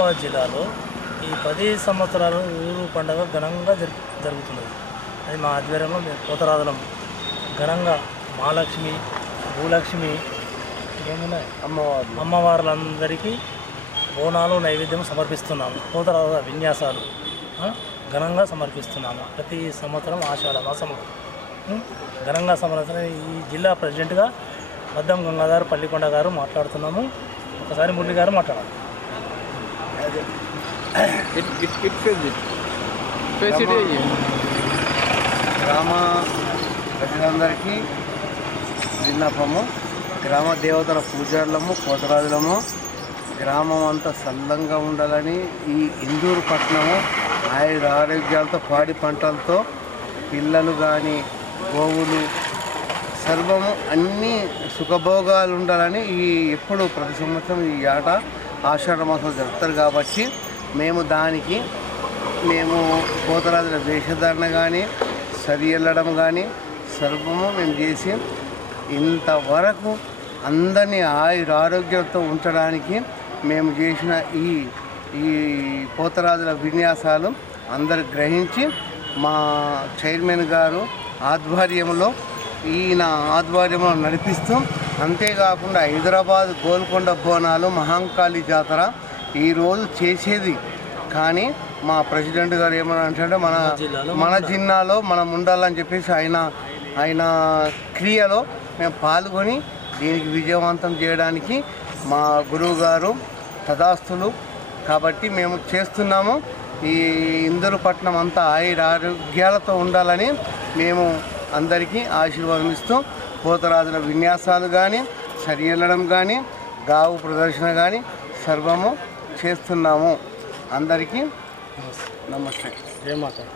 నిజామాబాద్ జిల్లాలో ఈ 10 సంవత్సరాలు ఊరు పండుగ ఘనంగా జరుగుతున్నది. అది మా ఆధ్వర్యంలో మేము పోతరాజులం ఘనంగా మహాలక్ష్మి, భూలక్ష్మి, ఏమున్నాయి అమ్మవార్లందరికీ బోనాలు నైవేద్యం సమర్పిస్తున్నాము. పోతరాజుల విన్యాసాలు ఘనంగా సమర్పిస్తున్నాము. ప్రతి సంవత్సరం ఆషాఢ మాసం ఘనంగా సమర్పిస్తున్న ఈ జిల్లా ప్రెసిడెంట్గా మద్దం గంగాధర్ పల్లికొండ గారు మాట్లాడుతున్నాము. ఒకసారి మురళి గారు మాట్లాడాలి. గ్రామ ప్రజలందరికీ విన్నపము, గ్రామ దేవతల పూజారులము, పోతరాజులము, గ్రామం అంతా సల్లంగా ఉండాలని, ఈ ఇందూరు పట్టణము ఆరోగ్యాలతో పాడి పంటలతో పిల్లలు కానీ గోవులు సర్వము అన్నీ సుఖభోగాలు ఉండాలని ఎప్పుడు ప్రతి సంవత్సరం ఈ ఆట ఆషాఢ మాసం జరుపుతారు. కాబట్టి మేము పోతరాజుల వేషధారణ కానీ సరి వెళ్ళడం కానీ సర్వము మేము చేసి ఇంతవరకు అందరినీ ఆరోగ్యంతో ఉంచడానికి మేము చేసిన ఈ పోతరాజుల విన్యాసాలు అందరు గ్రహించి మా చైర్మన్ గారు ఆధ్వర్యంలో నడిపిస్తూ, అంతేకాకుండా హైదరాబాద్ గోల్కొండ బోనాలు మహాంకాళి జాతర ఈరోజు చేసేది. కానీ మా ప్రెసిడెంట్ గారు ఏమన్నా అంటే మన జిల్లాలో మనం ఉండాలని చెప్పేసి ఆయన క్రియలో మేము పాల్గొని దీనికి విజయవంతం చేయడానికి మా గురువు గారు తదాస్తులు కాబట్టి మేము చేస్తున్నాము. ఈ ఇందూరు పట్టణం అంతా ఆరోగ్యాలతో ఉండాలని మేము అందరికీ ఆశీర్వాదం ఇస్తూ పోతరాజుల విన్యాసాలు కానీ సరి వెళ్ళడం కానీ గావు ప్రదర్శన కానీ సర్వము చేస్తున్నాము. అందరికీ నమస్తే. జై మాతా.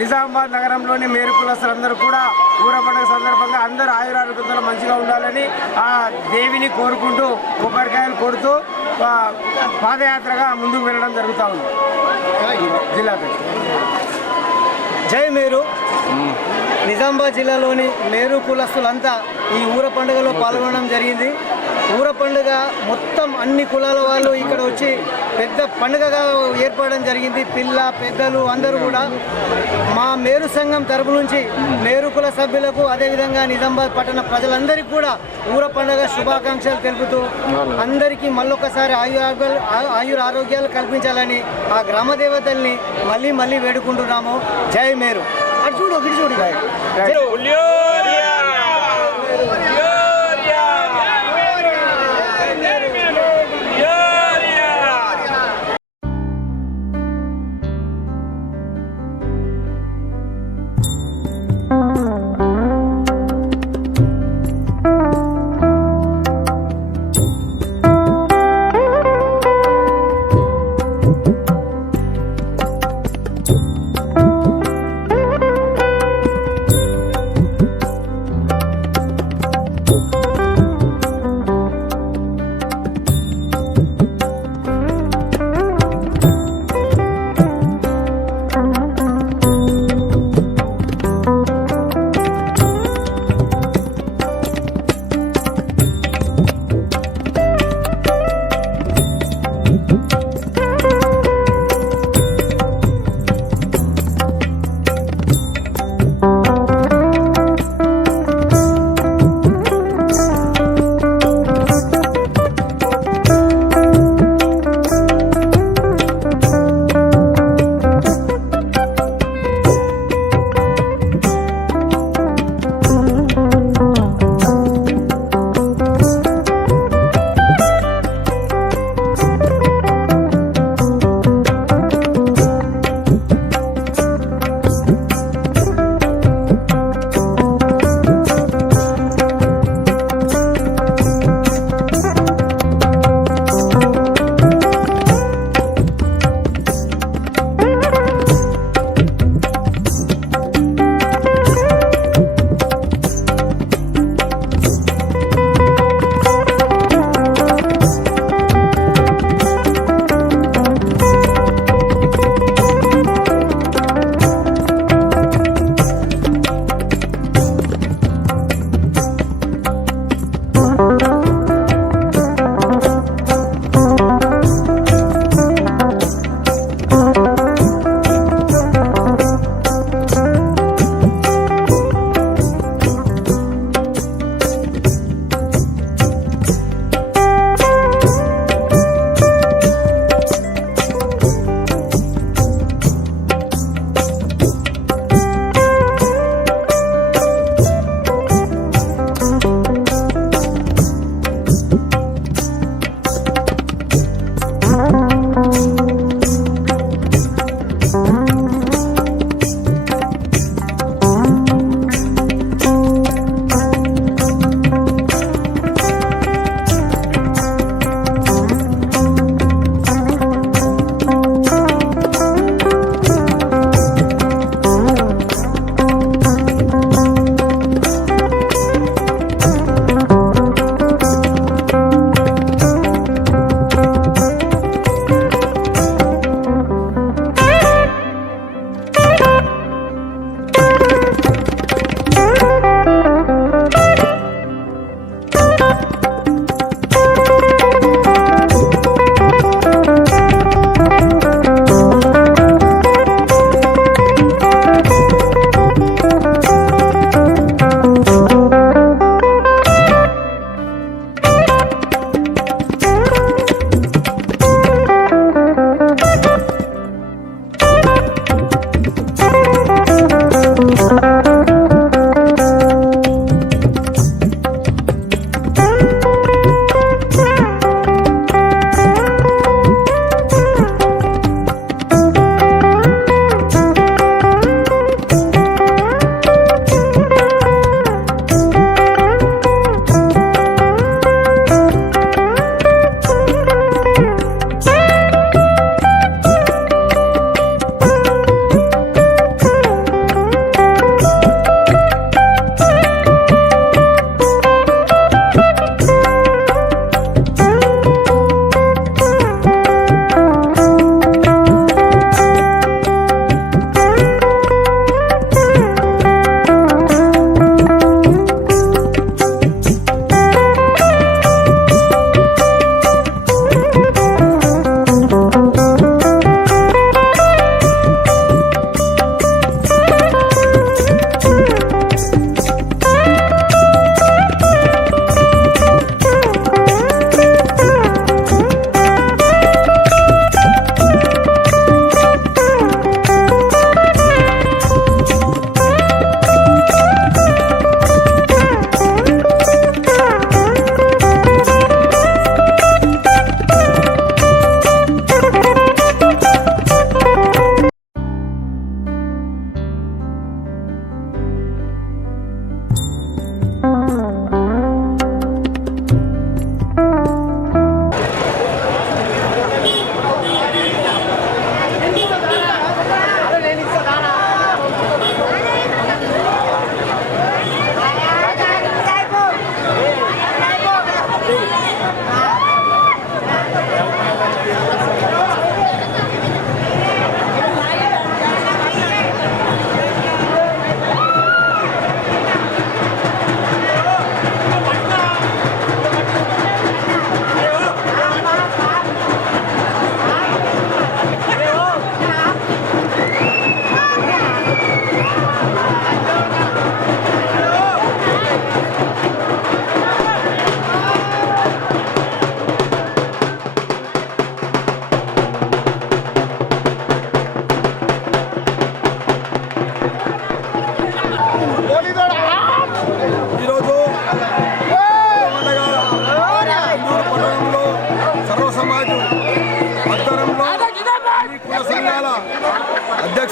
నిజామాబాద్ నగరంలోని మేరు కులస్తులందరూ కూడా ఊర పండుగ సందర్భంగా అందరూ ఆయురారోగ్యంతో మంచిగా ఉండాలని ఆ దేవిని కోరుకుంటూ కొబ్బరికాయలు కొడుతూ పాదయాత్రగా ముందుకు వెళ్ళడం జరుగుతూ ఉంది జిల్లాపై. జై మేరు. నిజామాబాద్ జిల్లాలోని మేరు కులస్తులంతా ఈ ఊర పండుగలో పాల్గొనడం జరిగింది. ఊర పండుగ మొత్తం అన్ని కులాల వాళ్ళు ఇక్కడ వచ్చి పెద్ద పండుగగా ఏర్పడడం జరిగింది. పిల్ల పెద్దలు అందరూ కూడా మా మేరు సంఘం తరపు నుంచి మేరు కుల సభ్యులకు అదేవిధంగా నిజామాబాద్ పట్టణ ప్రజలందరికీ కూడా ఊర పండుగ శుభాకాంక్షలు తెలుపుతూ అందరికీ మళ్ళొకసారి ఆయుర ఆరోగ్యాలు కల్పించాలని ఆ గ్రామ దేవతల్ని మళ్ళీ మళ్ళీ వేడుకుంటున్నాము. జై మేరు. అటు చూడు ఇటు చూడు.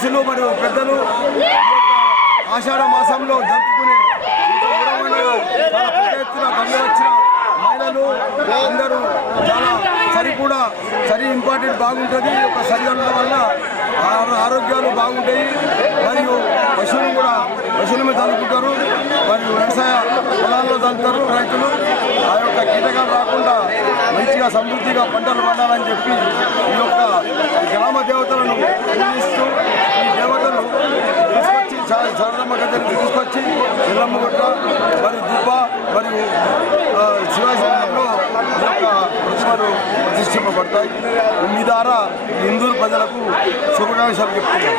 అధ్యక్షులు మరియు పెద్దలు ఆషాఢ మాసంలో జరుపుకునే ఊర పండుగ చాలా పెద్ద ఎత్తున తరలి వచ్చిన మహిళలు అందరూ చాలా సరి ఇంపార్టెంట్ బాగుంటుంది. ఒక సరిగల వల్ల ఆరోగ్యాలు బాగుంటాయి. మరియు పశువుల మీద చల్లుకుంటారు. మరియు వ్యవసాయ పొలాల్లో చల్లుతారు రైతులు. ఆ యొక్క కీటకాలు రాకుండా మంచిగా సమృద్ధిగా పంటలు పండాలని చెప్పి ఈ యొక్క గ్రామ దేవతలను పూజిస్తూ ఈ దేవతలు తీసుకొచ్చి శారదమ్మ గద్దెని తీసుకొచ్చి ఎల్లమ్మగుట్ట మరియు దుబ్బ మరియు శివాజీలో ఈ యొక్క ప్రతిమలు ప్రతిష్ఠింపబడతాయి. మీ ద్వారా హిందూ ప్రజలకు శుభాకాంక్షలు చెప్తున్నారు.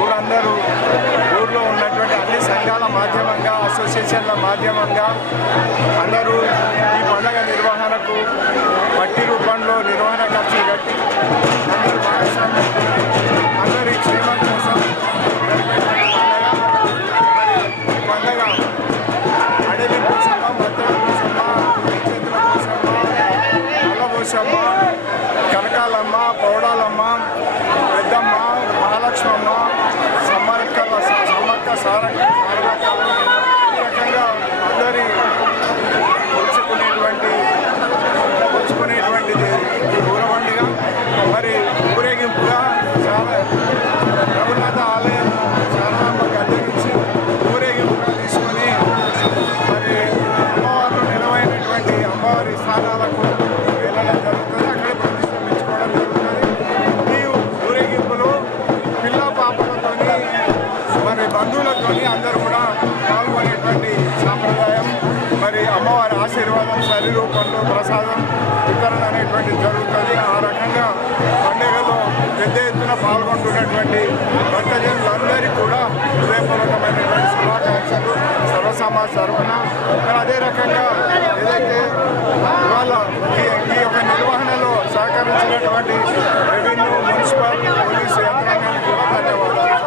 ఊరందరూ ఊర్లో ఉన్నటువంటి అన్ని సంఘాల మాధ్యమంగా అసోసియేషన్ల మాధ్యమంగా అందరూ ఈ పండుగ నిర్వహణకు మట్టి రూపంలో నిర్వహణ ఖర్చులు కట్టి అందరూ భాగస్వామ్యం అందరి క్షేమం కోసం ఈ పండుగ అడవి కోసమ్మ మత్తడి కోసమ్మ చేతుల కోసమ్మ నల్లబోసమ్మ కనకాలమ్మ పౌడాలమ్మ పెద్దమ్మ మహాలక్ష్మమ్మ సమ్మక్క సారక్క ఈ రకంగా అందరి కొలుచుకునేటువంటిది ఊర పండుగ. మరి ఊరేగింపుగా రఘునాథ ఆలయం శారదాంబ గద్దె నుంచి ఊరేగింపుగా తీసుకొని మరి అమ్మవారు నిలవైనటువంటి అమ్మవారి స్థానాలకు వెళ్ళడం జరుగుతుంది. అక్కడ ప్రతిష్ఠించుకోవడం జరుగుతుంది. ఈ ఊరేగింపులో పిల్ల పాపలతోని మరి బంధువులతోని అందరూ కూడా పాల్గొనేటువంటి సాంప్రదాయం. మరి అమ్మవారి ఆశీర్వాదం సరి రూపంలో ప్రసాదం వితరణ అనేటువంటి జరుగుతుంది. ఆ రకంగా పండుగలో పెద్ద ఎత్తున పాల్గొంటున్నటువంటి భక్తజనులందరికీ కూడా హృదయపూర్వకమైనటువంటి శుభాకాంక్షలు సర్వసమాజ తరఫున. మరి అదే రకంగా ఏదైతే ఇవాళ ఈ యొక్క నిర్వహణలో సహకరించినటువంటి రెవెన్యూ మున్సిపల్ పోలీసు యంత్రాంగానికి కూడా ధన్యవాదాలు.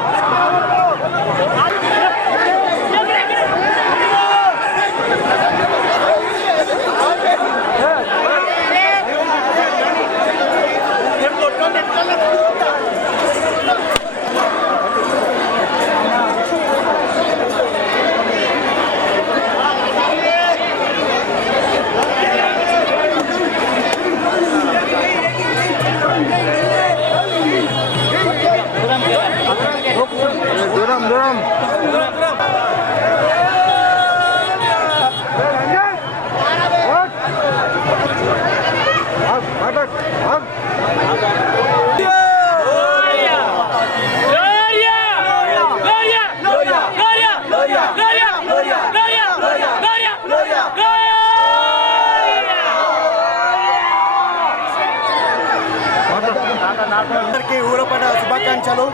అందరికీ ఊర పండుగ శుభాకాంక్షలు.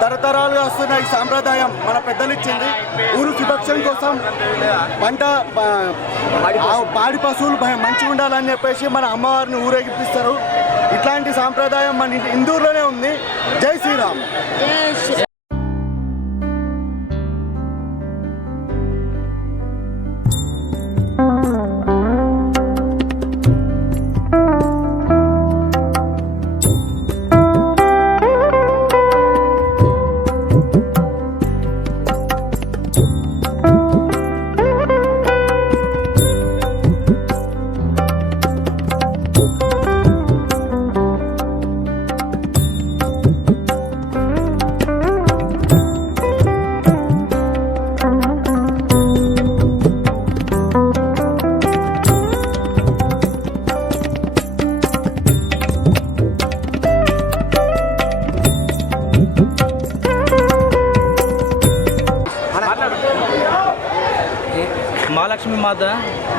తరతరాలుగా వస్తున్న ఈ సాంప్రదాయం మన పెద్దలు ఇచ్చింది. ఊరు సుభిక్షం కోసం పంట పాడి పశువులు మంచిగా ఉండాలని చెప్పేసి మన అమ్మవారిని ఊరేగిపిస్తారు. ఇట్లాంటి సాంప్రదాయం మన ఇందూరులోనే ఉంది. జై శ్రీరామ్. మహాలక్ష్మి మాత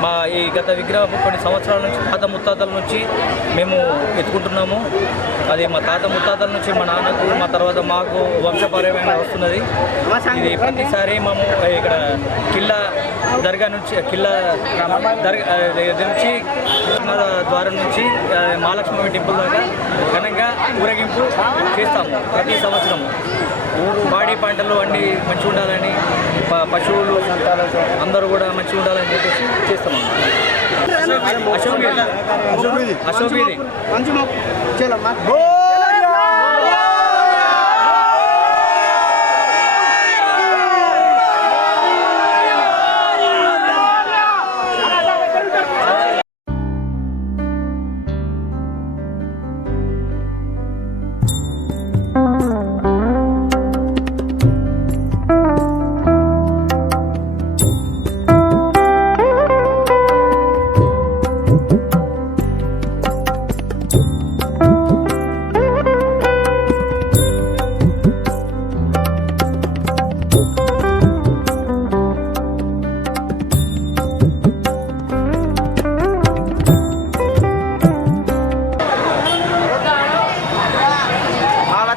మా ఈ గత విగ్రహం కొన్ని సంవత్సరాల నుంచి తాత ముత్తాతల నుంచి మేము ఎత్తుకుంటున్నాము. అది మా తాత ముత్తాతల నుంచి మా నాన్నకు, మా తర్వాత మాకు వంశపారంపర్యంగా వస్తున్నది. ఇది ప్రతిసారి మేము ఇక్కడ కిల్లా దర్గా నుంచి ద్వారం నుంచి మహాలక్ష్మి టెంపుల్ దాకా ఘనంగా ఊరేగింపు చేస్తాము ప్రతి సంవత్సరం. పాడి పంటలు అన్నీ మంచిగా ఉండాలని, పశువులు అందరూ కూడా మంచిగా ఉండాలని చెప్పేసి చేస్తాము. అశోక్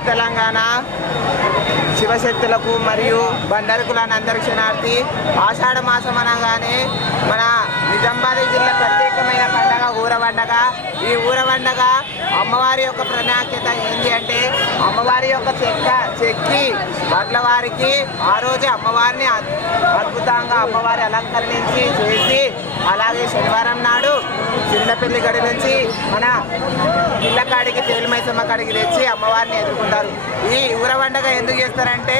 తెలంగాణ శివశక్తులకు మరియు బండరుకులను అందరికీ క్షణార్థి. ఆషాఢ మాసం అనగానే మన నిజామాబాద్ జిల్లా ప్రత్యేకమైన పండగ ఊర పండగ. ఈ ఊర పండగ అమ్మవారి యొక్క ప్రాముఖ్యత ఏంటి అంటే, అమ్మవారి యొక్క చెక్కి వారికి ఆ రోజే అమ్మవారిని అద్భుతంగా అమ్మవారి అలంకరించి చేసి, అలాగే శనివారం నాడు చిన్నపల్లి గడి నుంచి మన పిల్లకాడికి తేలిమైసమ్మ కాడికి తెచ్చి అమ్మవారిని ఎదుర్కొంటారు. ఈ ఊర పండగ ఎందుకు చేస్తారంటే,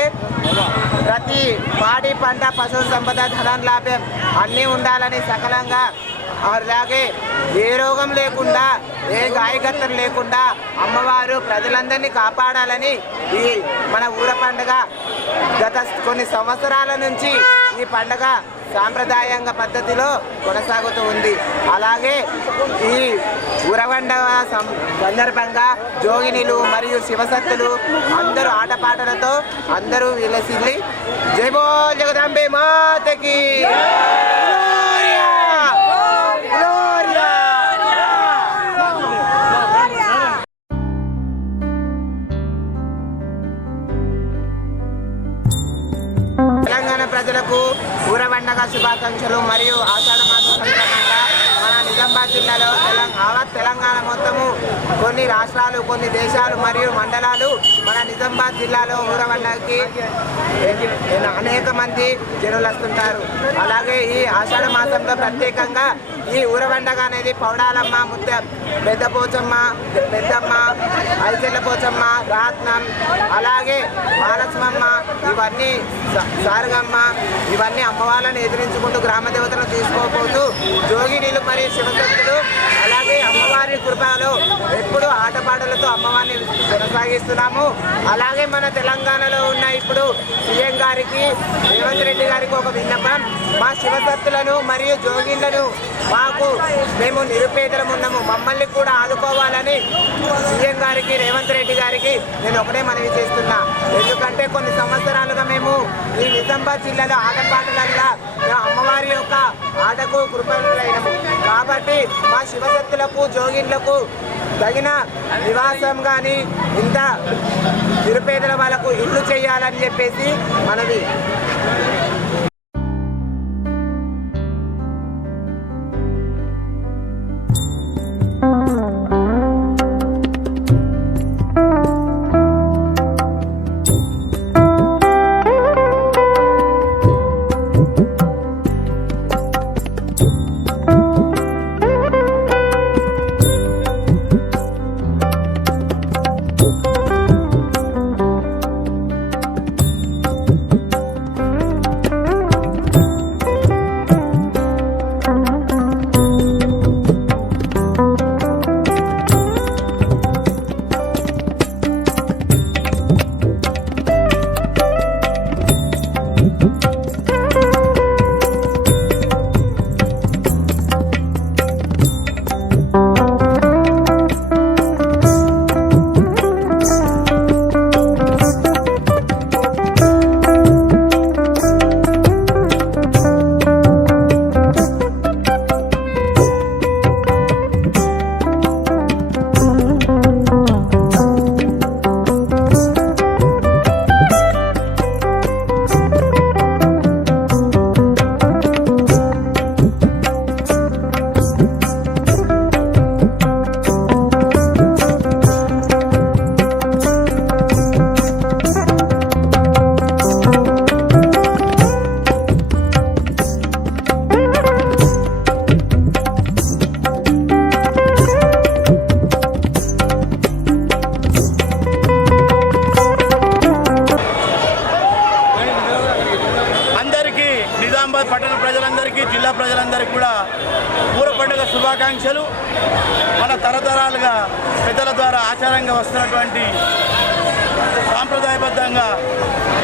ప్రతి పాడి పంట పశు సంపద ధనం లాభం అన్నీ ఉండాలని సకలంగా, అలాగే ఏ రోగం లేకుండా ఏ గాయగత్తర లేకుండా అమ్మవారు ప్రజలందరినీ కాపాడాలని ఈ మన ఊర పండుగ గత కొన్ని సంవత్సరాల నుంచి ఈ పండుగ సాంప్రదాయంగా పద్ధతిలో కొనసాగుతూ ఉంది. అలాగే ఈ ఊరవండవ సందర్భంగా జోగినిలు మరియు శివసత్తులు అందరూ ఆటపాటలతో అందరూ విలసిల్లి జై బోల్ జగదాంబే మాతకి తెలంగాణ ప్రజలకు ఊర పండగ శుభాకాంక్షలు. మరియు ఆషాఢ మాసం సందర్భంగా మన నిజామాబాద్ జిల్లాలో తెలంగాణ మొత్తము కొన్ని రాష్ట్రాలు, కొన్ని దేశాలు మరియు మండలాలు మన నిజామాబాద్ జిల్లాలో ఊర పండగకి అనేక మంది జనులు వస్తుంటారు. అలాగే ఈ ఆషాఢ మాసంలో ప్రత్యేకంగా ఈ ఊర పండగ అనేది పౌడాలమ్మ, పెద్ద పోచమ్మ, పెద్దమ్మ, ఐచెల్ల పోచమ్మ, రాత్నం, అలాగే మహాలక్ష్మమ్మ, ఇవన్నీ సారగమ్మ, ఇవన్నీ అమ్మవాళ్ళని ఎదిరించుకుంటూ గ్రామ దేవతలను తీసుకోపోతూ జోగినీలు మరియు శివశక్తులు, అలాగే అమ్మవారి కృపలో ఎప్పుడు ఆటపాటలతో అమ్మవారిని కొనసాగిస్తున్నాము. అలాగే మన తెలంగాణలో ఉన్న ఇప్పుడు సీఎం గారికి, రేవంత్ రెడ్డి గారికి ఒక విన్నపం, మా శివశక్తులను మరియు జోగిన్లను మేము నిరుపేదలం ఉన్నాము, మమ్మల్ని కూడా ఆదుకోవాలని సీఎం గారికి, రేవంత్ రెడ్డి గారికి నేను ఒకటే మనవి చేస్తున్నా. ఎందుకంటే కొన్ని సంవత్సరాలుగా మేము ఈ నిజామాబాద్ జిల్లాలో ఆటపాటలల్లా అమ్మవారి యొక్క ఆటకు కృపణులైనము. కాబట్టి మా శివశక్తులకు జోగిన్లకు తగిన నివాసం కానీ ఇంత నిరుపేదల వాళ్ళకు ఇల్లు చేయాలని చెప్పేసి మనది. పట్టణ ప్రజలందరికీ జిల్లా ప్రజలందరికీ కూడా ఊర పండుగ శుభాకాంక్షలు. మన తరతరాలుగా పెద్దల ద్వారా ఆచారంగా వస్తున్నటువంటి సాంప్రదాయబద్ధంగా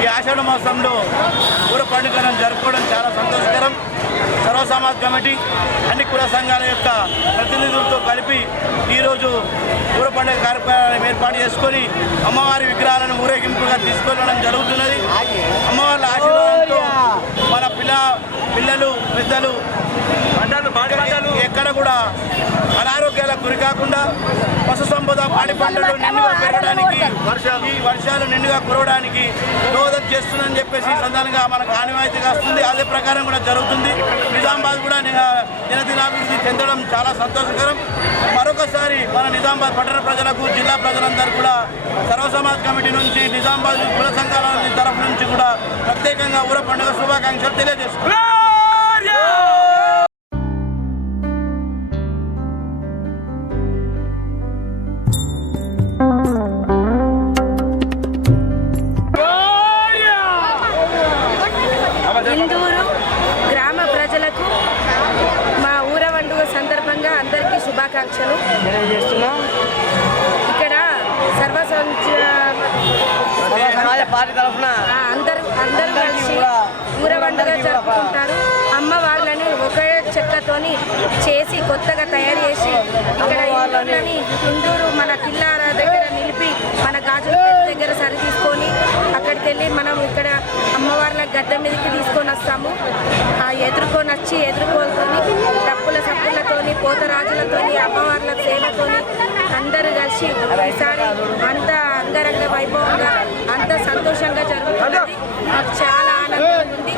ఈ ఆషాఢ మాసంలో ఊర పండుగను జరుపుకోవడం చాలా సంతోషకరం. సర్వ సమాజ్ కమిటీ అన్ని కుల సంఘాల యొక్క ప్రతినిధులతో కలిపి ఈరోజు ఊర పండుగ కార్యక్రమాలను ఏర్పాటు చేసుకొని అమ్మవారి విగ్రహాలను ఊరేగింపుగా తీసుకెళ్ళడం జరుగుతున్నది. అమ్మవారి ఆశీర్వాదంతో మన పిల్లలు పెద్దలు ఎక్కడ కూడా అనారోగ్యాలకు గురి కాకుండా పశు సంపద పాడి పంటలు నిండుగా పెరగడానికి ఈ వర్షాలు నిండుగా కురవడానికి దోహదం చేస్తుందని చెప్పేసి సందర్భంగా మనకు ఆనవాయితీగా వస్తుంది. అదే ప్రకారం కూడా జరుగుతుంది. నిజామాబాద్ కూడా దినదినాభివృద్ధి చెందడం చాలా సంతోషకరం. మరొకసారి మన నిజామాబాద్ పట్టణ ప్రజలకు జిల్లా ప్రజలందరూ కూడా సర్వ సమాజ్ కమిటీ నుంచి నిజామాబాద్ కుల సంఘాల తరఫు నుంచి కూడా ప్రత్యేకంగా ఊర పండుగ శుభాకాంక్షలు తెలియజేస్తున్నారు. ఇందూరు గ్రామ ప్రజలకు మా ఊర పండుగ సందర్భంగా అందరికీ శుభాకాంక్షలు తెలియజేస్తున్నాం. ఇక్కడ అందరూ కలిసి ఊర పండుగ జరుపుకుంటారు. అమ్మవార్లని ఒకే చెక్కతోని చేసి కొత్తగా తయారు చేసి ఇక్కడ ఇందూరు మన కిల్లార దగ్గర నిలిపి మన గాజుల దగ్గర సరి తీసుకొని అక్కడికి వెళ్ళి మనం ఇక్కడ అమ్మవార్ల గద్దె మీదకి తీసుకొని వస్తాము. ఎదుర్కోతోని డప్పుల సప్పులతోని పోతరాజులతోని అమ్మవార్ల సేవతోని అందరూ కలిసి ఈసారి అంత అంగరంగ వైభవంగా అంత సంతోషంగా జరుగుతున్నది. మాకు చాలా ఆనందంగా ఉంది.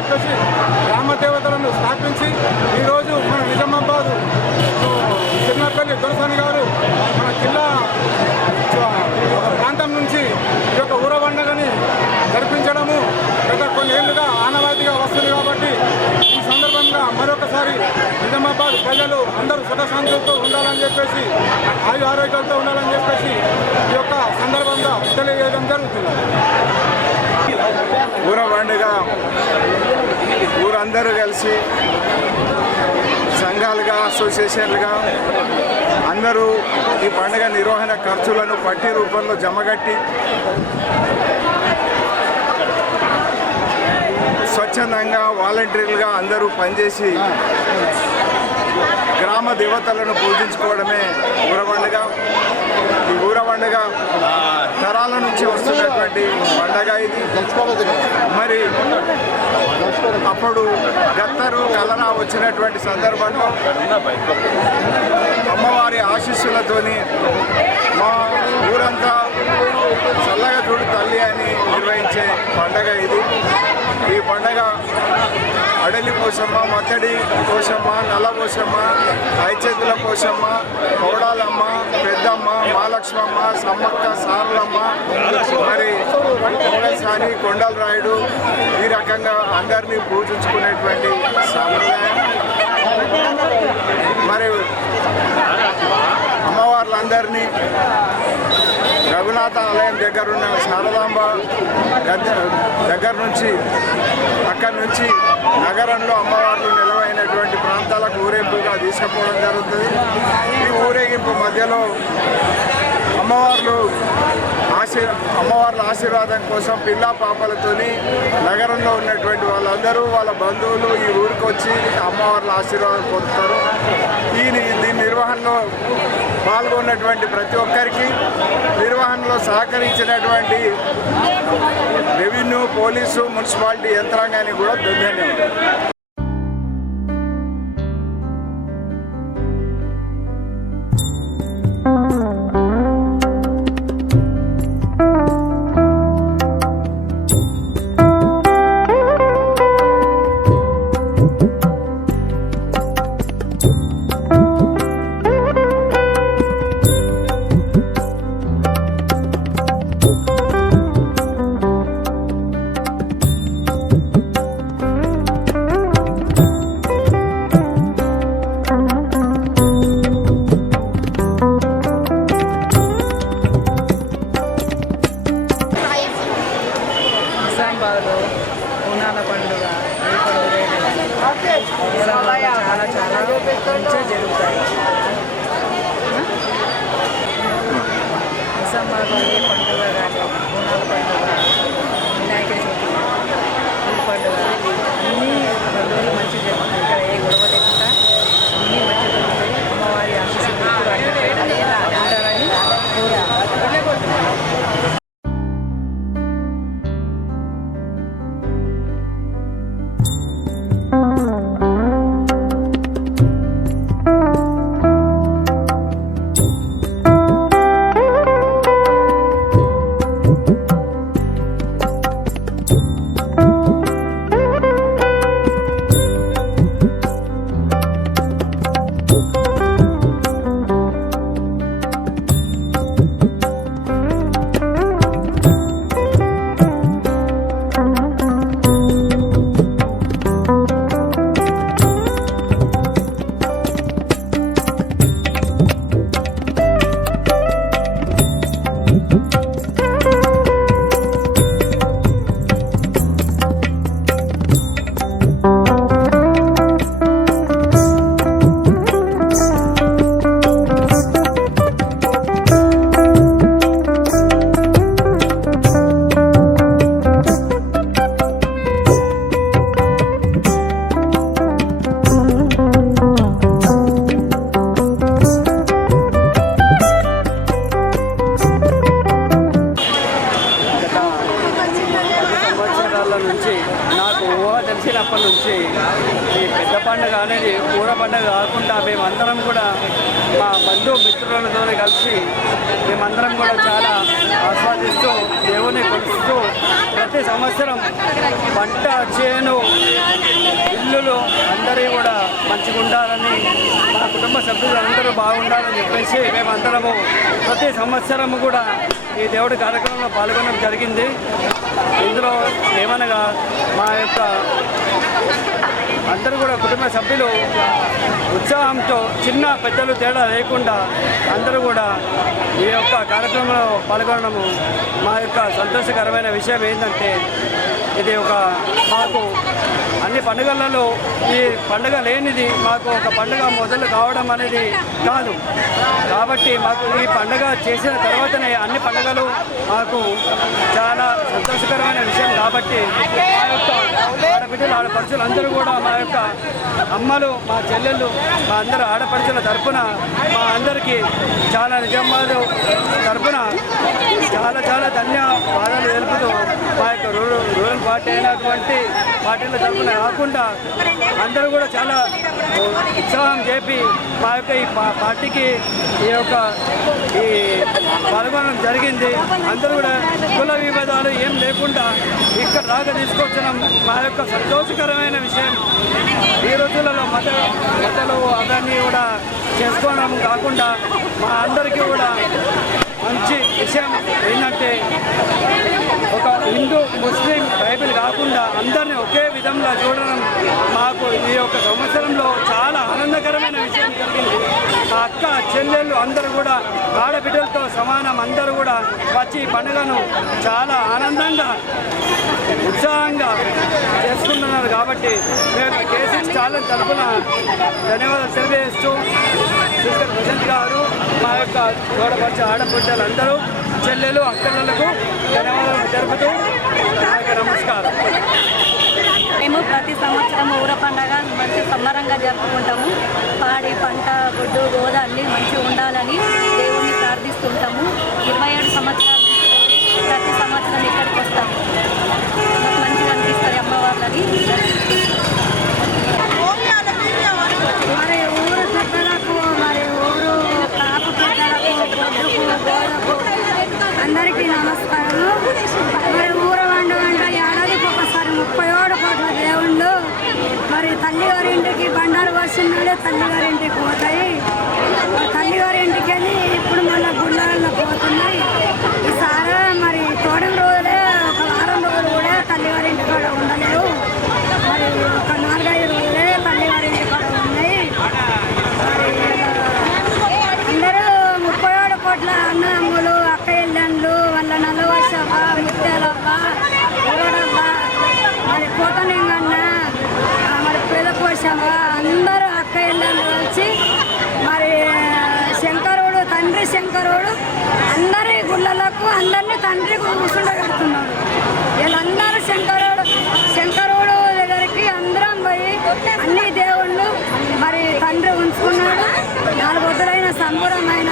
చెప్పేసి గ్రామ దేవతలను స్థాపించి ఈరోజు మన నిజామాబాద్ చిన్నపల్లి దొరసాని గారు మన జిల్లా ప్రాంతం నుంచి ఈ యొక్క ఊర పండుగని జరిపించడము గత కొన్ని ఏళ్ళుగా ఆనవాయితీగా వస్తుంది కాబట్టి ఈ సందర్భంగా మరొకసారి నిజామాబాద్ ప్రజలు అందరూ సుఖశాంతులతో ఉండాలని చెప్పేసి ఆయు ఆరోగ్యాలతో ఉండాలని చెప్పేసి ఈ యొక్క సందర్భంగా తెలియజేయడం జరుగుతుంది. ఊర పండుగ ఊరందరూ కలిసి సంఘాలుగా అసోసియేషన్లుగా అందరూ ఈ పండుగ నిర్వహణ ఖర్చులను పట్టి రూపంలో జమగట్టి స్వచ్ఛందంగా వాలంటీర్లుగా అందరూ పనిచేసి గ్రామ దేవతలను పూజించుకోవడమే ఊర పండుగ. ఈ ఊర పండుగ తరాల నుంచి వస్తున్నటువంటి పండగ ఇది. మరి అప్పుడు గత్తరు కలరా వచ్చినటువంటి సందర్భంలో అమ్మవారి ఆశీస్సులతోని మా ఊరంతా చల్లగా చూడు తల్లి అని నిర్వహించే పండగ ఇది. ఈ పండగ అడలి పోషమ్మ, మత్తడి పోషమ్మ, నల్ల పోషమ్మ, ఐచేతుల పోషమ్మ, పౌడాలమ్మ, పెద్దమ్మ, మహాలక్ష్మమ్మ, సమ్మక్క, సారలమ్మ, మరి సాని కొండల రాయుడు ఈ రకంగా అందరినీ పూజించుకునేటువంటి సాంప్రదాయం. మరి అమ్మవార్లందరినీ రఘునాథ ఆలయం దగ్గరున్న శారదాంబ దగ్గర నుంచి అక్కడి నుంచి నగరంలో అమ్మవార్లు నిలవైనటువంటి ప్రాంతాలకు ఊరేగింపుగా తీసుకుపోవడం జరుగుతుంది. ఈ ఊరేగింపు మధ్యలో అమ్మవార్ల ఆశీర్వాదం కోసం పిల్ల పాపలతోని నగరంలో ఉన్నటువంటి వాళ్ళందరూ వాళ్ళ బంధువులు ఈ ఊరికి వచ్చి అమ్మవార్ల ఆశీర్వాదం పొందుతారు. దీని నిర్వహణలో పాల్గొన్నటువంటి ప్రతి ఒక్కరికి, నిర్వహణలో సహకరించినటువంటి రెవెన్యూ, పోలీసు, మున్సిపాలిటీ యంత్రాంగానికి కూడా ధన్యవాదాలు. నిజామాబాద్లో బోనాల పండుగ చాలా చాలా మంచిగా జరుగుతాయి. నిజామాబాద్లో ఏ పండుగ కానీ బోనాల పండుగ, వినాయక చవితి, ఈ పండుగ అన్నీ 2 రోజులు మంచిగా జరుగుతాయి. ఇక్కడ ఏ గొడవ లేకుండా అన్నీ మంచిగా జరుగుతాయి. అమ్మవారి ఆశీస్సులు ఎప్పుడు ఉంటారని కోరుకుంటున్నాను. తెలిసినప్పటి నుంచి ఈ పెద్ద పండుగ అనేది ఊర పండుగ కాకుండా మేమందరం కూడా మా బంధు మిత్రులతో కలిసి మేమందరం కూడా చాలా ఆస్వాదిస్తూ దేవుని కొలుస్తూ ప్రతి సంవత్సరం పంట చేను ఇల్లులు అందరూ కూడా మంచిగా ఉండాలని మా కుటుంబ సభ్యులందరూ బాగుండాలని చెప్పేసి మేమందరము ప్రతి సంవత్సరము కూడా ఈ దేవుడి కార్యక్రమంలో పాల్గొనడం జరిగింది. ఇందులో ఏమనగా మా యొక్క అందరూ కూడా కుటుంబ సభ్యులు ఉత్సాహంతో చిన్న పెద్దలు తేడా లేకుండా అందరూ కూడా ఈ యొక్క కార్యక్రమంలో పాల్గొనడము మా యొక్క సంతోషకరమైన విషయం ఏంటంటే ఇది ఒక మాకు అన్ని పండుగలలో ఈ పండుగ లేనిది మాకు ఒక పండుగ మొదలు కావడం అనేది కాదు. కాబట్టి మాకు ఈ పండుగ చేసిన తర్వాతనే అన్ని పండుగలు మాకు చాలా సంతోషకరమైన విషయం. కాబట్టి మా యొక్క ఆడబిడ్డలు ఆడపడుచులు అందరూ కూడా మా యొక్క అమ్మలు మా చెల్లెళ్ళు మా అందరు ఆడపడుచుల తరఫున మా అందరికీ చాలా నిజామాబాద్ తరఫున చాలా చాలా ధన్యవాదాలు తెలుపుతూ మా యొక్క రూరల్ పార్టీ అయినటువంటి పార్టీల తరఫున కాకుండా అందరూ కూడా చాలా ఉత్సాహం చేపి మా యొక్క ఈ పార్టీకి ఈ పాల్గొనడం జరిగింది. అందరూ కూడా కుల విభేదాలు ఏం లేకుండా ఇక్కడ దాకా తీసుకొచ్చడం మా యొక్క సంతోషకరమైన విషయం. ఈ రోజులలో మతాలు అవన్నీ కూడా చేసుకోవడం కాకుండా మా అందరికీ కూడా మంచి విషయం ఏంటంటే ఒక హిందూ ముస్లిం బైబిల్ కాకుండా అందరినీ ఒకే విధంగా చూడడం మాకు ఈ యొక్క సంవత్సరంలో చాలా ఆనందకరమైన విషయం జరిగింది. మా అక్క చెల్లెళ్ళు అందరూ కూడా ఆడబిడ్డలతో సమానం అందరూ కూడా వచ్చి ఈ పండుగను చాలా ఆనందంగా ఉత్సాహంగా చేసుకుంటున్నారు. కాబట్టి మేము K6 ఛానల్ తరఫున ధన్యవాదాలు తెలియజేస్తూ సిస్టర్ ప్రశాంత్ గారు మా యొక్క తోడపరిచే ఆడబిడ్డలందరూ చెల్లెలు అక్కలకు ధన్యవాదాలు జరుపుతూ నమస్కారం. మేము ప్రతి సంవత్సరం ఊర పండుగ మంచి సంబరంగా జరుపుకుంటాము. పాడి పంట గుడ్డు గోద అన్నీ మంచిగా ఉండాలని దేవుణ్ణి ప్రార్థిస్తుంటాము. 27 సంవత్సరాల నుంచి ప్రతి సంవత్సరం ఇక్కడికి వస్తాము. మాకు మంచిగా అనిపిస్తుంది అమ్మవార్లని. మరి ఊరు పెద్దలకు మరి ఊరు కాపు పెద్దలకు గొడ్డుకు గోడకు అందరికీ నమస్కారము. మరి ఊర పండుగ అంటే ఏడాదికి ఒకసారి 37 కోట్ల దేవుళ్ళు మరి తల్లిగారింటికి బండారు వచ్చినాడే తల్లిగారింటికి పోతాయి. తల్లిగారింటికి వెళ్ళి ఇప్పుడు మళ్ళీ గుళ్ళల్లో పోతున్నాయి. ఈసారి మరి తోడం రోజులే ఒక వారం రోజులు కూడా తల్లిగారింటి కాడ ఉండలేవు. మరి ఒక 4-5 రోజులే తల్లిగారింటి కాడ ఉన్నాయి. మరి అందరూ 37 కోట్ల అన్నదమ్ములు అక్క ఇళ్ళండ్లు వాళ్ళ నల్లవశవ్వ ముత్యాలవ్వ ఎవడవ్వ మరి కోతలింగన్న మరి పెదపోషవ్వ అందరూ అక్క ఇళ్ళండ్లు వచ్చి మరి శంకరుడు తండ్రి శంకరుడు అందరి గుళ్ళలకు అందరినీ తండ్రి కూర్చుండగడుతున్నాడు. వీళ్ళందరూ శంకరుడు దగ్గరికి అందరం పోయి అన్ని దేవుళ్ళు మరి తండ్రి ఉంచుకున్నాడు. 4 వద్దులైన సంబరమైన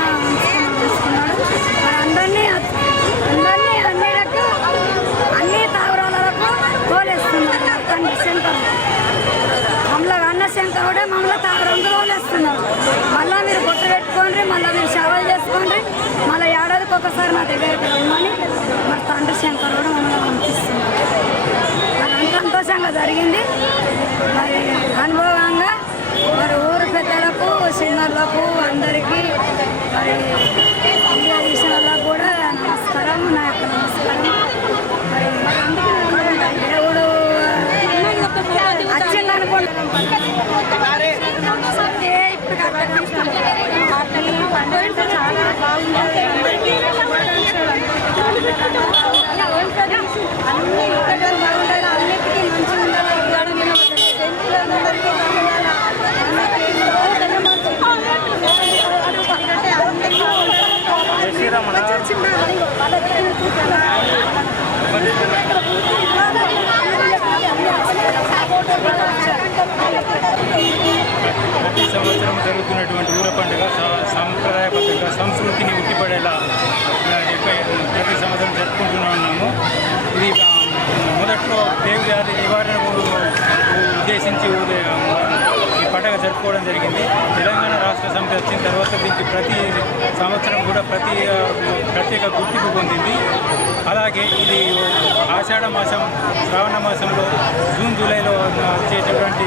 ఉంచుకున్నాడు. మరి అందరినీ అన్నిలకు అన్ని తావరాలకు తోలేస్తున్నాడు తండ్రి శంకరుడు. మమ్మల్ని అన్న శంకరుడే మమ్మల్ని తావరంగా తోలేస్తున్నాడు. మళ్ళీ మీరు బొట్టు పెట్టుకోండి, మళ్ళీ మీరు సేవలు చేసుకోండి, మళ్ళీ ఏడాదికి ఒకసారి మా దగ్గరికి రమ్మని మరి తండ్రి శంకరుడు మమ్మల్ని పంపిస్తున్నాడు. మరి అంత సంతోషంగా జరిగింది. మరి అనుభవంగా మరి ఊరు పెద్దలకు చిన్నలకు అందరికీ మరి వాళ్ళకు కూడా నమస్కారం. నా యొక్క నమస్కారం. మరి దేవుడు వచ్చింది అనుకుంటున్నాం. చాలా బాగుంటుంది. అన్ని ఇక్కడ బాగుంటుంది. అన్నిటికీ మంచిగా ఉండాలి. ప్రతి సంవత్సరం జరుగుతున్నటువంటి ఊర పండుగ సాంప్రదాయబద్ధంగా సంస్కృతిని ఉట్టిపడేలా ప్రతి సంవత్సరం జరుపుకుంటూనే ఉన్నాము. ఇది మొదట్లో దేవుడి నివారణ ఉద్దేశించి ఈ పండుగ జరుపుకోవడం జరిగింది. తెలంగాణ రాష్ట్ర సమితి వచ్చిన తర్వాత దీనికి ప్రతి సంవత్సరం కూడా ప్రత్యేక గుర్తింపు పొందింది. అలాగే ఇది ఆషాఢ మాసం, శ్రావణ మాసంలో జూన్ జూలైలో వచ్చేటటువంటి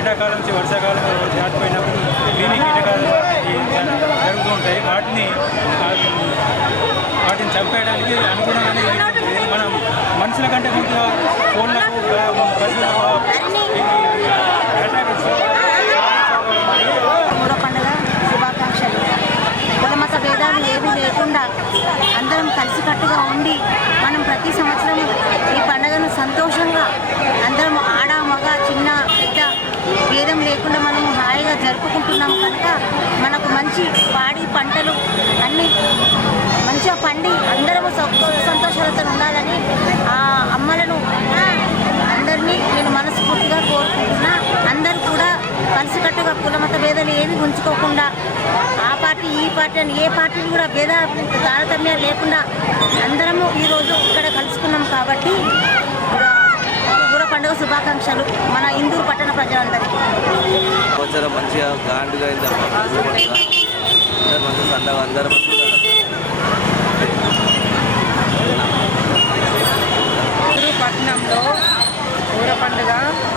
ఎండాకాలం నుంచి వర్షాకాలం దాటిపోయినప్పుడు క్రిమి కీటకాలు జరుగుతూ ఉంటాయి. వాటిని చంపేయడానికి అనుగుణంగానే మనం మనుషుల కంటే ముందుగా కోళ్ళకు పశువులకు మూడో పండుగ శుభాకాంక్షలు. కులమత భేదాలు ఏమీ లేకుండా అందరం కలిసికట్టుగా ఉండి మనం ప్రతి సంవత్సరం ఈ పండుగను సంతోషంగా అందరం ఆడ మగ చిన్న పెద్ద భేదం లేకుండా మనము హాయిగా జరుపుకుంటున్నాము కనుక మనకు మంచి పాడి పంటలు అన్నీ మంచిగా పండి అందరము సంతోషాలతో ఉండాలని ఆ అమ్మలను అందరినీ నేను మనస్ఫూర్తిగా కోరుకుంటున్నా. అందరూ కూడా కలిసికట్టుగా కులమత భేదాలు ఏవి ఉంచుకోకుండా ఆ పార్టీ ఈ పార్టీ అని ఏ పార్టీలు కూడా భేద తారతమ్యాలు లేకుండా అందరము ఈరోజు ఇక్కడ కలుసుకున్నాం కాబట్టి ఊర పండుగ శుభాకాంక్షలు మన ఇందూరు పట్టణ ప్రజలందరికీ. మంచిగా గ్రాండ్గా అయింది. మంచి సందగా అందరూ ఇందూరు పట్టణంలో ఊర పండుగ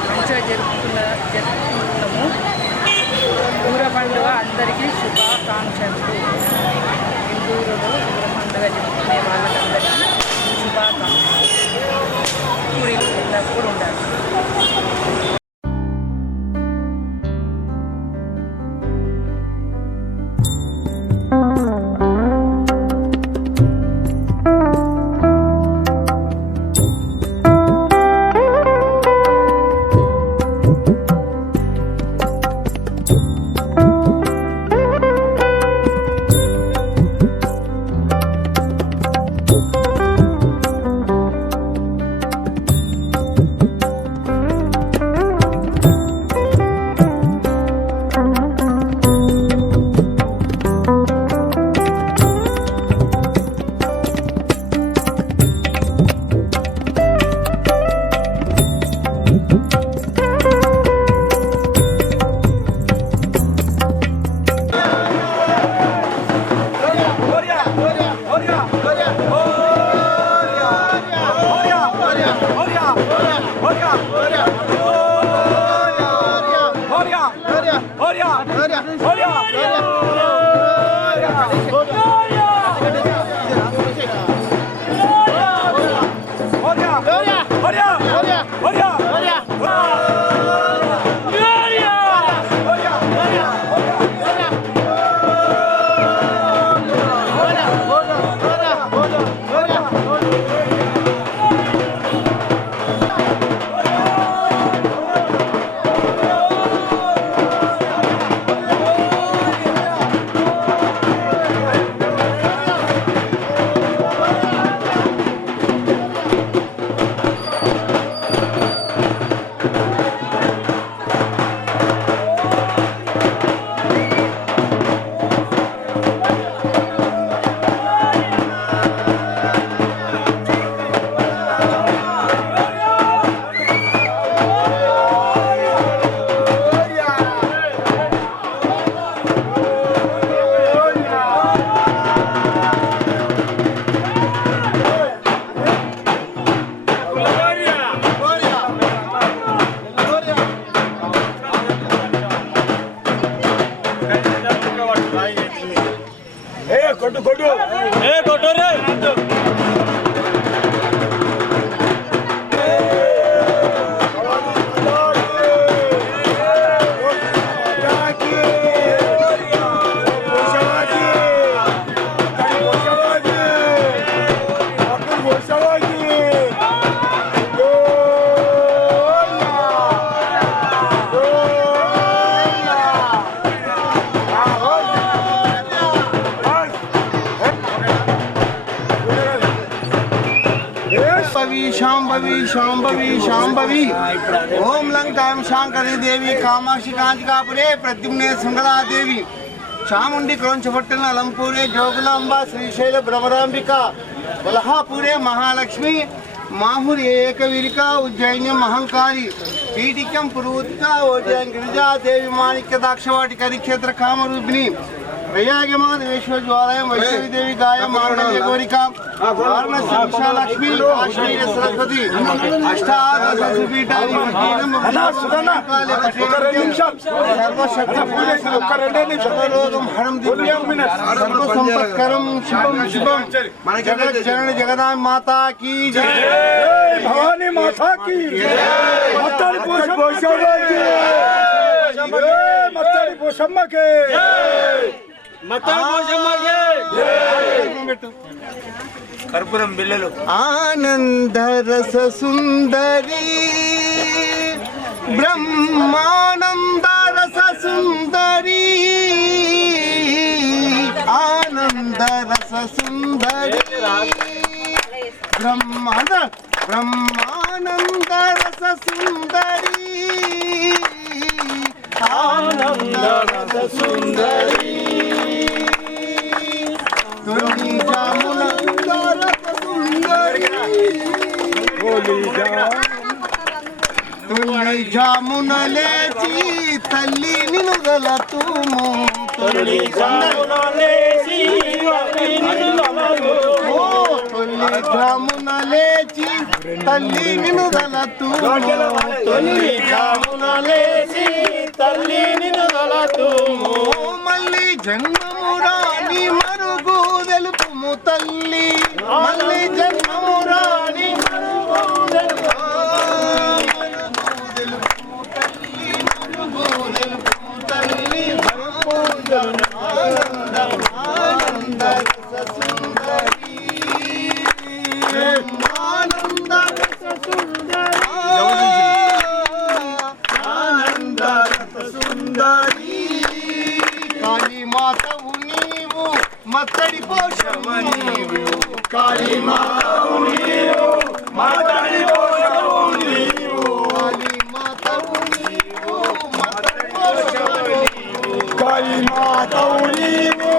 మంచిగా జరుపుకుంటాము. ఊర పండుగ అందరికీ శుభాకాంక్షలు. ఇందూరులో ఊర పండుగ జరుపుకునే వాళ్ళకందరికీ శుభాకాంక్షలు. ఎల్లప్పుడు ఉండాలి. शांभवी शांभवी शांभवी ओम लंकां शांकरी देवी कामाक्षी कांचिकापुरे प्रद्युम्ने सुंदरा देवी चामुंडी क्रोंचपट्टन अलंपुरे जोगलांबा श्रीशैल भ्रमरांबिका वल्हापुरे महालक्ष्मी माहुर एकवीरिका उज्जैन्यम अहंकारी पीठिकम पुरुतिका ओड्यां गिरिजा देवी माणिक्य दाक्षवाटी करिक्षेत्र कामरूपिणी प्रयागमान विश्वज्वालयम वैष्णवी देवी गायम मांगल्य गौरिका वाराणसी विशालक्ष्मी काश्मीर सरस्वती अष्टादशपीठानि सर्वशक्ति सर्वरोगम हरम दिव्यम सर्वसंपत्करम शुभम शुभम जगत जननी जगदांब माता की जय, भवानी माता की जय, मत्तड़ी पोषम्मा के कर्पूरम बिल्लలు आनंद रस सुंदरी ब्रह्मानंद रस सुंदरी आनंद रस सुंदरी ब्रह्मानंद रस सुंदरी आनंद रस सुंदरी तुलसी जामुन लेची तल्ली निनुगल तुमो तुलसी जामुन लेची जामुन लेची तल्ली निनुगल तुमो तुलसी जामुन लेची तल्ली निनुगल तुमो मल्ली जन्ममुरानी मरुगु తెలుపుము తల్లి మళ్ళీ జన్మమురాని కాళీ మాతవు నీవు మత్తడి పోషమ్మ నీవు కాళీ మాతవు నీవు మత్తడి పోషమ్మ నీవు కాళీ మాతవు నీవు మత్తడి పోషమ్మ నీవు కాళీ మాతవు నీవు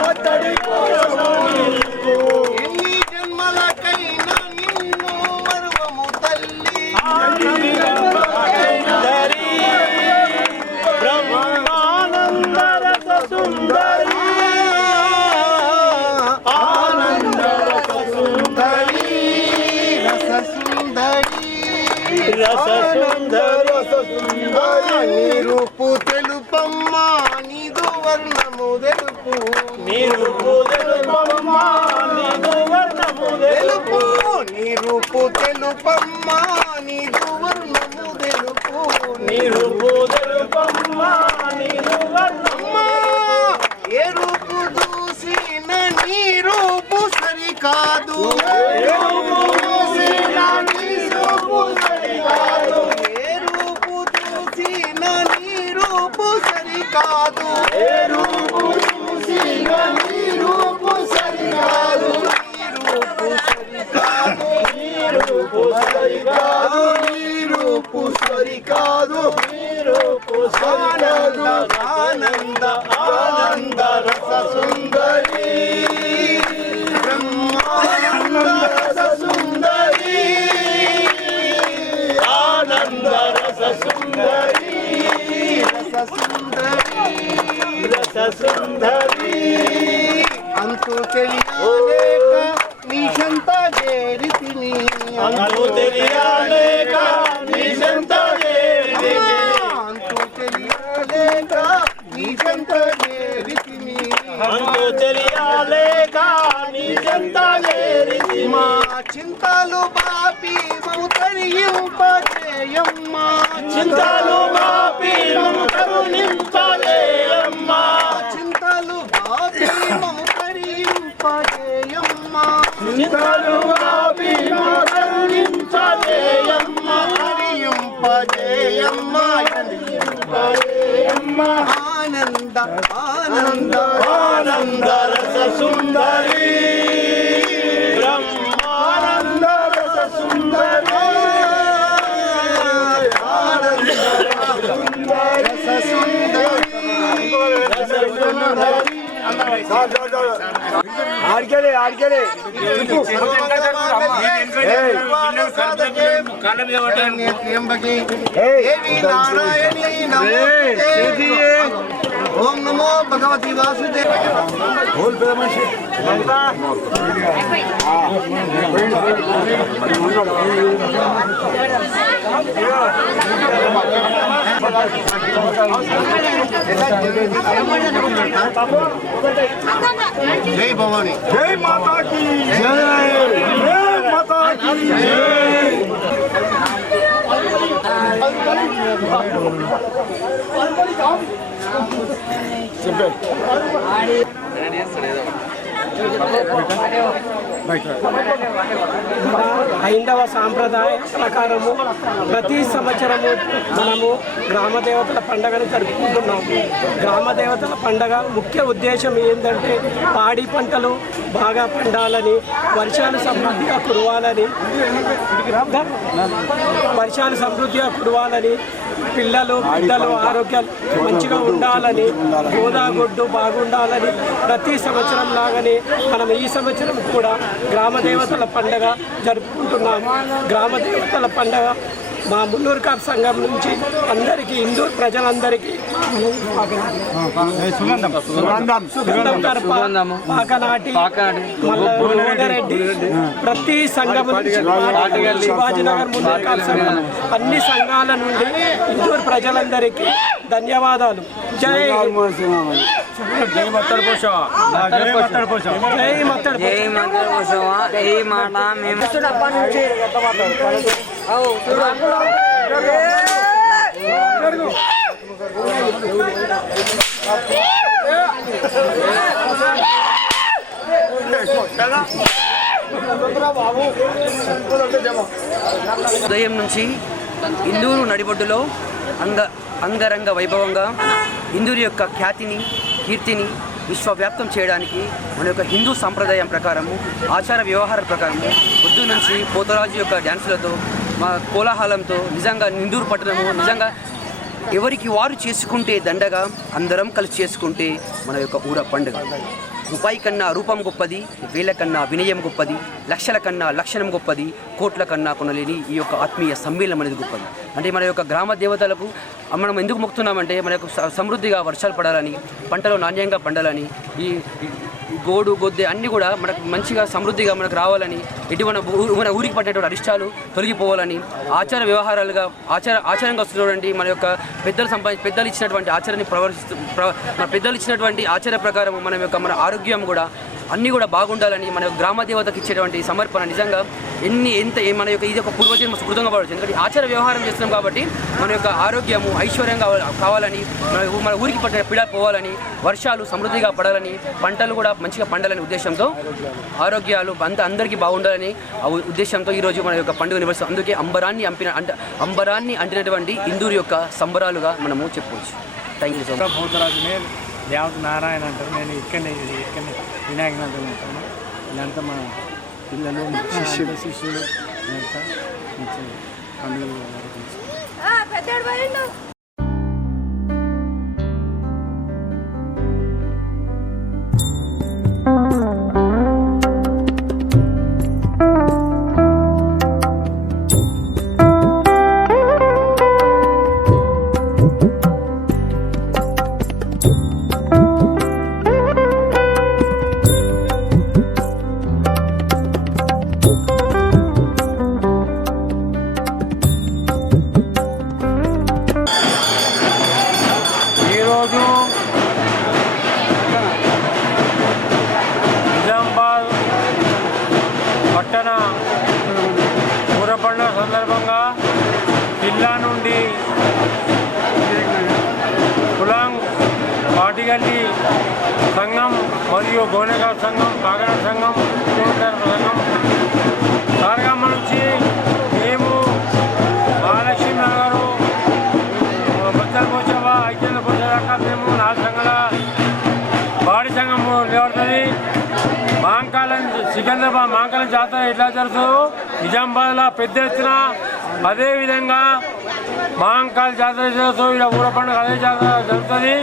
మత్తడి పోషమ్మ నీవు ఎన్ని జన్మలకైనా నిన్ను మరువము తల్లి ఎన్ని జన్మలకైనా బ్రహ్మానంద రస సుందరి రూపు తెలుపమ్మా నీదు వర్ణము తెలుపు నీ రూపు తెలుపమ్మా నీదు వర్ణము తెలుపు నీ రూపు తెలుపమ్మా నీదు వర్ణము తెలుపు నీ రూపు తెలుపమ్మా నీదు వర్ణమ్మా ఏ రూపు చూసిన నీ రూపు సరికాదు ఏ రూపు చూసిన నీ రూపు సరికాదు ఏ రూపు చూసిన నీ రూపు సరికాదు ఏ రూపు చూసిన నీ రూపు సరికాదు నీ రూపు సరికాదు నీ రూపు సరికాదు నీ రూపు సరికాదు ఆనంద ఆనంద రస సుందరి బ్రహ్మానంద రస సుందరి ఆనంద రస సుందరి రస సుందరి రస సుందరి అంతు తెలియలేక నీశంత చేరితిని అంతు తెలియలేక నీశంత చేరితిని అంతు తెలియలేక నీశంత చేరితిని అంతు తెలియలేక నీశంత చేరితిని మా చింతలు బాపి మౌతరింపజేయమ్మా చింతలు బాపి మౌతరింపజేయమ్మా చింతలు బాపి మౌతరింపజేయమ్మా చింతలు బాపి మౌతరింపజేయమ్మా హరింపజేయమ్మా హరింపజేయమ్మా ఆనంద ఆనంద ఆనంద రస సుందరి బ్రహ్మానంద రస సుందరి ఆనంద రస సుందరి రస సుందరి ఓం నమో భగవతి వాసుదేవ. జై భవాని. జై మాతా కీ జై. జై మాతా కీ జై. హైందవ సాంప్రదాయ ప్రకారము ప్రతి సంవత్సరము మనము గ్రామదేవతల పండుగను జరుపుకుంటున్నాము. గ్రామదేవతల పండుగ ముఖ్య ఉద్దేశం ఏంటంటే పాడి పంటలు బాగా పండాలని, వర్షాలు సమృద్ధిగా కురవాలని, పిల్లలు పెద్దలు ఆరోగ్యాలు మంచిగా ఉండాలని, గోదాగొడ్డు బాగుండాలని ప్రతి సంవత్సరం లాగానే మనం ఈ సంవత్సరం కూడా గ్రామదేవతల పండుగ జరుపుకుంటున్నాము. గ్రామదేవతల పండుగ మా మున్నూరు కాపు సంఘం నుంచి అందరికీ, హిందూ ప్రజలందరికీ సుగంధం కరప, పాకనాటి, మల్లారెడ్డి ప్రతి సంఘం నుంచి, శివాజీనగర్ మున్నూరు కాపు సంఘం అన్ని సంఘాల నుండి హిందూ ప్రజలందరికీ ధన్యవాదాలు. జై జై మత్తడి పోషవ. జై మత్తడి పోషవ. జై మత్తడి పోషవ. ఈ మాట మేము ఉదయం నుంచి ఇందూరు నడిబొడ్డులో అంగరంగ వైభవంగా ఇందూరు యొక్క ఖ్యాతిని, కీర్తిని విశ్వవ్యాప్తం చేయడానికి మన యొక్క హిందూ సాంప్రదాయం ప్రకారము, ఆచార వ్యవహార ప్రకారము పొద్దు నుంచి పోతరాజు యొక్క డ్యాన్సులతో, మా కోలాహలంతో నిజంగా ఇందూరు పట్టణము నిజంగా ఎవరికి వారు చేసుకుంటే దండగా, అందరం కలిసి చేసుకుంటే మన యొక్క ఊర పండుగ. రూపాయి కన్నా రూపం గొప్పది, వేల కన్నా వినయం గొప్పది, లక్షల కన్నా లక్షణం గొప్పది, కోట్ల కన్నా కొనలేని ఈ యొక్క ఆత్మీయ సమ్మేళనం అనేది గొప్పది. అంటే మన యొక్క గ్రామ దేవతలకు మనం ఎందుకు మొక్కుతున్నామంటే మన యొక్క సమృద్ధిగా వర్షాలు పడాలని, పంటలు నాణ్యంగా పండాలని, ఈ గోడు గొద్దె అన్నీ కూడా మనకు మంచిగా సమృద్ధిగా మనకు రావాలని, మన ఊరికి పట్టేటువంటి అరిష్టాలు తొలగిపోవాలని, ఆచార వ్యవహారాలుగా ఆచారంగా వస్తున్నటువంటి మన యొక్క పెద్దలు ఇచ్చినటువంటి ఆచారాన్ని మన పెద్దలు ఇచ్చినటువంటి ఆచార ప్రకారం మన ఆరోగ్యం కూడా అన్నీ కూడా బాగుండాలని, మన గ్రామ దేవతకి ఇచ్చేటువంటి సమర్పణ నిజంగా మన యొక్క ఇది ఒక పూర్వజన్మ స్మృతంగా పడవచ్చు. ఎందుకంటే ఆచార వ్యవహారం చేస్తున్నాం కాబట్టి మన యొక్క ఆరోగ్యము ఐశ్వర్యంగా కావాలని, మన ఊరికి పట్టిన పీడ పోవాలని, వర్షాలు సమృద్ధిగా పడాలని, పంటలు కూడా మంచిగా పండాలని ఉద్దేశంతో, ఆరోగ్యాలు అందరికీ బాగుండాలని ఉద్దేశంతో ఈరోజు మన యొక్క పండుగ నిర్వహిస్తాం. అందుకే అంబరాన్ని అంటినటువంటి ఇందూరు యొక్క సంబరాలుగా మనము చెప్పుకోవచ్చు. Thank you so much. పోతరాజునే దేవత నారాయణ అంటారు. నేను ఇక్కడనే వినాయకుని ఉంటాను. ఇదంతా మా పిల్లలు, శిష్యులు ఇదంతా పండుగలు. సందర్భంగా జిల్లా నుండి కులాంగ్ పాటిగల్లి సంఘం మరియు గోనెగావ్ సంఘం, కాకినాడ సంఘం, సంఘం సారగమ్మ నుంచి మేము మహాలక్ష్మి నగరు, బచ్చల పోచవ, ఐక్యంద పోచవ దాకా మేము 4 సంఘాల బాడీ సంఘం నిలబడుతుంది. సికింద్రాబాద్ మాంకాలం జాతర ఎట్లా జరుగుతుందో నిజామాబాద్లో పెద్ద ఎత్తున అదేవిధంగా మాంకాల జాతర జరుగుతుంది. ఇలా ఊర పండుగ అదే జాతర జరుగుతుంది.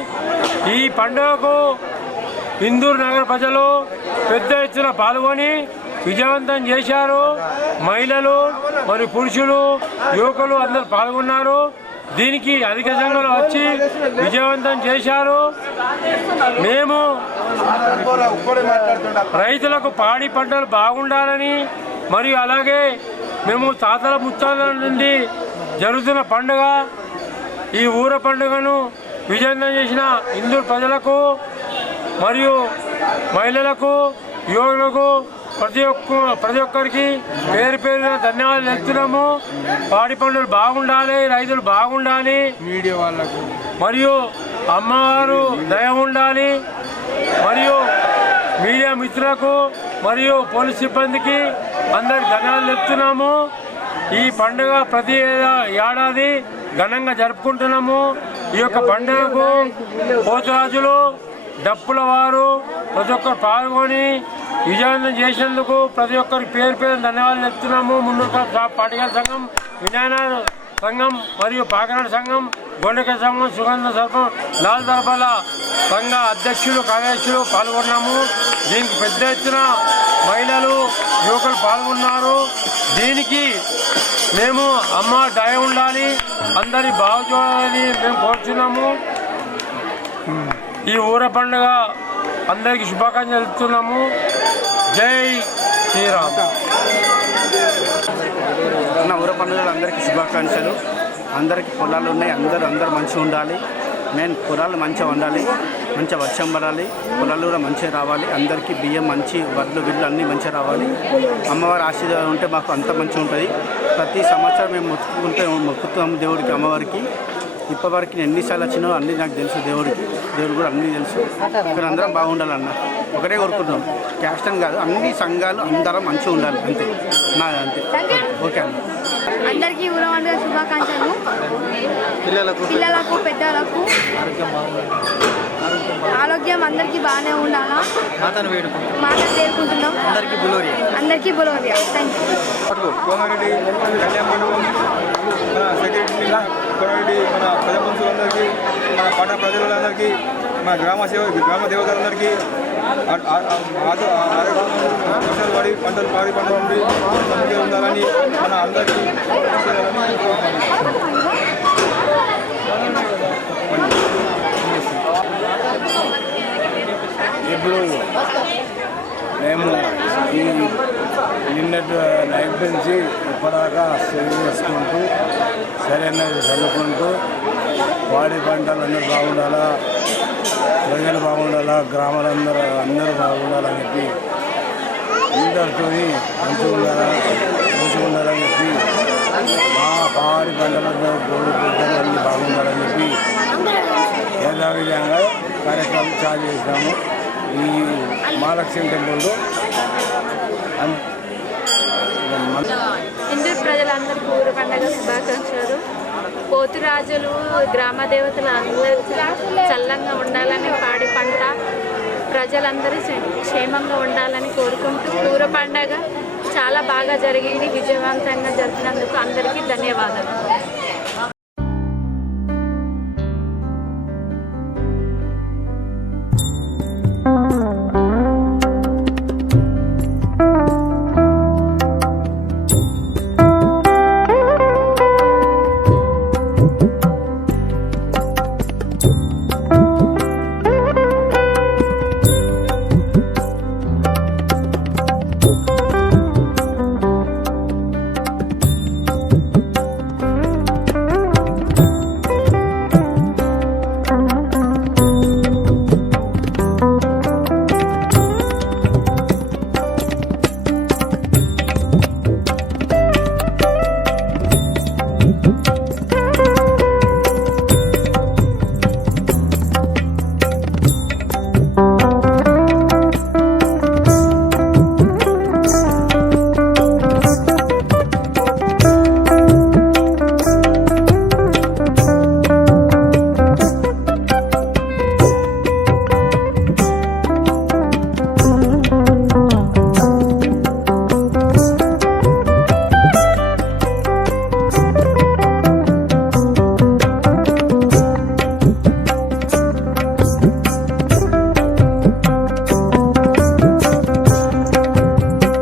ఈ పండుగకు ఇందూరు నగర ప్రజలు పెద్ద ఎత్తున పాల్గొని విజయవంతం చేశారు. మహిళలు మరియు పురుషులు యువకులు అందరూ పాల్గొన్నారు. దీనికి అధిక సంఖ్యలో వచ్చి విజయవంతం చేశారు. మేము రైతులకు పాడి పంటలు బాగుండాలని మరియు అలాగే మేము తాతల ముత్తాతల నుండి జరుగుతున్న పండుగ ఈ ఊర పండుగను విజయవంతం చేసిన హిందూ ప్రజలకు మరియు మహిళలకు యువకులకు ప్రతి ఒక్కరికి పేరు పేరున ధన్యవాదాలు చెప్తున్నాము. పాడి పంటలు బాగుండాలి, రైతులు బాగుండాలి, మీడియా వాళ్ళకు మరియు అమ్మవారు దయ ఉండాలి, మరియు మీడియా మిత్రులకు మరియు పోలీస్ సిబ్బందికి అందరికి ధన్యవాదాలు చెప్తున్నాము. ఈ పండుగ ప్రతి ఏడాది ఘనంగా జరుపుకుంటున్నాము. ఈ యొక్క పండుగకు పోతురాజులు డప్పుల వారు ప్రతి ఒక్కరు పాల్గొని విజయవంతం చేసినందుకు ప్రతి ఒక్కరికి పేరు పేరు ధన్యవాదాలు చెప్తున్నాము. ముందుగా పాటికల సంఘం, వినాయన సంఘం మరియు పాకనాడు సంఘం, గొండక సంఘం, సుగంధ సర్పం, లాల్ దర్బాల సంఘ అధ్యక్షులు కార్యదర్శులు పాల్గొన్నాము. దీనికి పెద్ద ఎత్తున మహిళలు యువకులు పాల్గొన్నారు. దీనికి మేము అమ్మ దయ ఉండాలి, అందరి బాగు చూడాలని మేము కోరుచున్నాము. ఈ ఊర పండుగ అందరికీ శుభాకాంక్షలు చెప్తున్నాము. జై శ్రీరామ్. నా ఊర పండుగలు అందరికీ శుభాకాంక్షలు. అందరికీ పొలాలు ఉన్నాయి, అందరూ మంచిగా ఉండాలి. మెయిన్ పొలాలు మంచిగా ఉండాలి, మంచిగా వర్షం పడాలి, పొలాలు కూడా మంచిగా రావాలి. అందరికీ బియ్యం మంచి వడ్లు బిడ్లు అన్నీ మంచిగా రావాలి. అమ్మవారి ఆశీర్వాదం ఉంటే మాకు అంత మంచిగా ఉంటుంది. ప్రతి సంవత్సరం మేము మొక్కుతాము దేవుడికి, అమ్మవారికి. ఇప్పటివరకు నేను ఎన్నిసార్లు వచ్చినావు అన్నీ నాకు తెలుసు. దేవుడు కూడా అన్నీ తెలుసు. ఇక్కడ అందరం బాగుండాలన్న ఒకటే కోరుకుంటున్నాం. క్యాస్ట్ అని కాదు, అన్ని సంఘాలు అందరం మంచిగా ఉండాలి, అంతే అంతే. ఓకే అన్న. అందరికీ ఊర పండుగ శుభాకాంక్షలు. పిల్లలకు పెద్దలకు ఆరోగ్యం అందరికీ బాగానే ఉండాలా మాటను వేడుకుంటున్నాం. అందరికీ బులోరియా. Thank you. కోమారెడ్డి కళ్యాణ మండపం మన సెక్రటరీ కోమారెడ్డి మన ప్రజాపంచులందరికీ, మన పట్టణ ప్రజలందరికీ, మన గ్రామ దేవతలందరికీ వర్షాలు పడి పంటలు పండి మంచిగా ఉండాలని మన అందరికీ ఇప్పుడు మేము ఈ నిన్నటి నైట్ నుంచి ఇప్పటిదాకా సేవ్ చేసుకుంటూ సరైనది చల్లుకుంటూ వాడి పంటలు అందరూ బాగుండాలా, ప్రజలు బాగుండాలా, గ్రామాలందరూ అందరూ బాగుండాలని చెప్పి అందరితో మంచిగా ఉండాలని చెప్పి మా పాడి పంటలందరూ గోడు పంటలు అన్నీ బాగుండాలని చెప్పి యథావిధంగా కార్యక్రమం చాలు చేసినాము. ఈ మహాలక్ష్మి టెంపుల్లో హిందూ ప్రజలందరికీ ఊరు పండుగ శుభాకాంక్షలు. పోతురాజులు గ్రామ దేవతలు అందరూ చల్లంగా ఉండాలని, పాడి పంట ప్రజలందరూ క్షేమంగా ఉండాలని కోరుకుంటూ ఊర పండుగ చాలా బాగా జరిగింది. విజయవంతంగా జరిపినందుకు అందరికీ ధన్యవాదాలు.